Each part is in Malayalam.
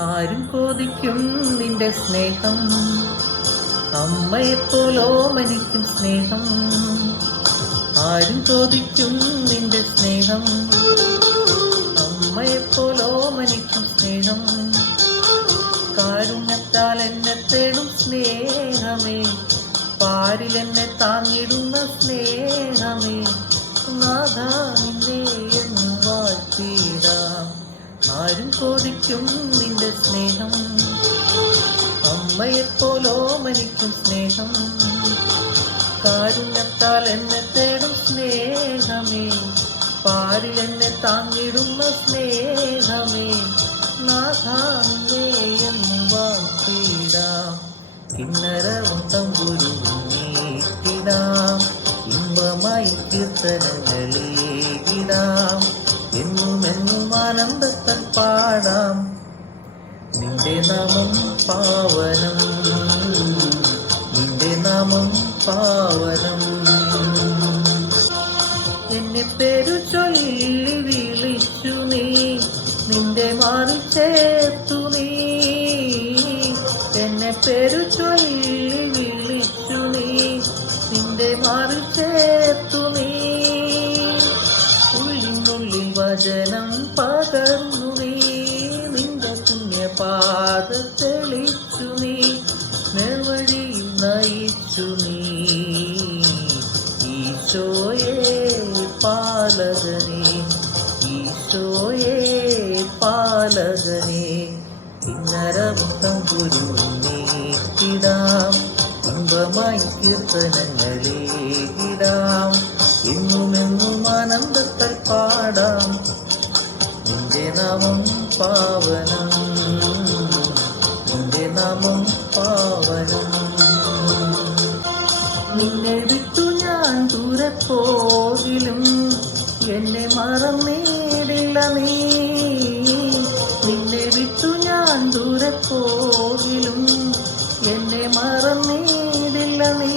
ആരും കൊതിക്കും നിന്റെ സ്നേഹം, അമ്മയെപ്പോലോ മനിക്കും സ്നേഹം. ആരും ചോദിക്കും നിന്റെ സ്നേഹം, അമ്മയെപ്പോലോ മനിക്കും സ്നേഹം. കാരുണ്യത്താൽ എന്നെ തേടും സ്നേഹമേ, പാരിലെന്നെ താങ്ങിടുന്ന സ്നേഹമേ. നാഥാ നിന്നെ എന്നും വാഴ്ത്തിടാം. ആരും ചോദിക്കും നിന്റെ സ്നേഹം, അമ്മയെപ്പോലോ മനിക്കും സ്നേഹം. കാരുണ്യത്താൽ എന്നെ തേടും സ്നേഹമേ, പാരിലെന്നെ താങ്ങിടുന്ന സ്നേഹമേ. നാഥാ നിന്നെ എന്നും വാഴ്ത്തിടാം. കിന്നരവും തമ്പുരുവും നീട്ടിടാം, ഇമ്പമായി കീർത്തനങ്ങളേകിടാം. എന്നുമെന്നും ആനന്ദത്താൽ പാടാം. നിന്റെ നാമം പാവനം, നിന്റെ നാമം പാവനം. എന്നെ പേരു ചൊല്ലി വിളിച്ചു നീ, നിന്റെ മാറി ചേർത്തു നീ. എന്നെ പേരു ചൊല്ലി വിളിച്ചു നീ, നിന്റെ മാറി ചേർത്തു നീ. ഉള്ളിനുള്ളിൽ വചനം പകർന്നു നീ, നിന്റെ പുണ്യപാത തെളിച്ചു നീ. നേർവഴിയിൽ നയിച്ചു നീ, ഈശോയേ പാലകനേ, ഈശോയേ പാലകനേ. കിന്നരവും തമ്പുരുവും നീട്ടിടാം, ഇമ്പമായി കീർത്തനങ്ങളേകിടാം. എന്നുമെന്നും ആനന്ദത്താൽ പാടാം. നിന്റെ നാമം പാവനം, നിന്റെ നാമം പാവനം. നിന്നെ വിട്ടു ഞാൻ ദൂരെ പോകിലും എന്നെ മറന്നിടില്ല നീ. നിന്നെ വിട്ടു ഞാൻ ദൂരെ പോകിലും എന്നെ മറന്നിടില്ല നീ.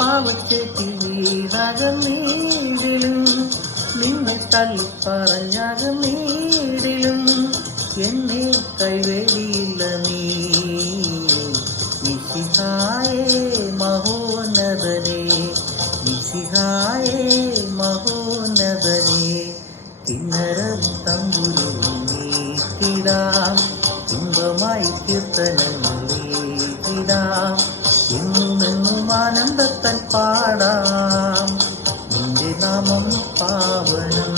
പാവച്ചേറ്റി വീണകന്നീടിലും നിന്നെ തള്ളിപ്പറഞ്ഞകന്നീടിലും എന്നെ കൈവേടിയില്ല നീ. മിശിഹായേ മഹോന്നതനേ, മിശിഹായേ മഹോന്നതനേ. കിന്നരവും തമ്പുരുവും നീട്ടിടാം, ഇമ്പമായി കീർത്തനങ്ങളേകിടാം. എന്നുമെന്നും ആനന്ദത്താൽ പാടാം. നിന്റെ നാമം പാവനം.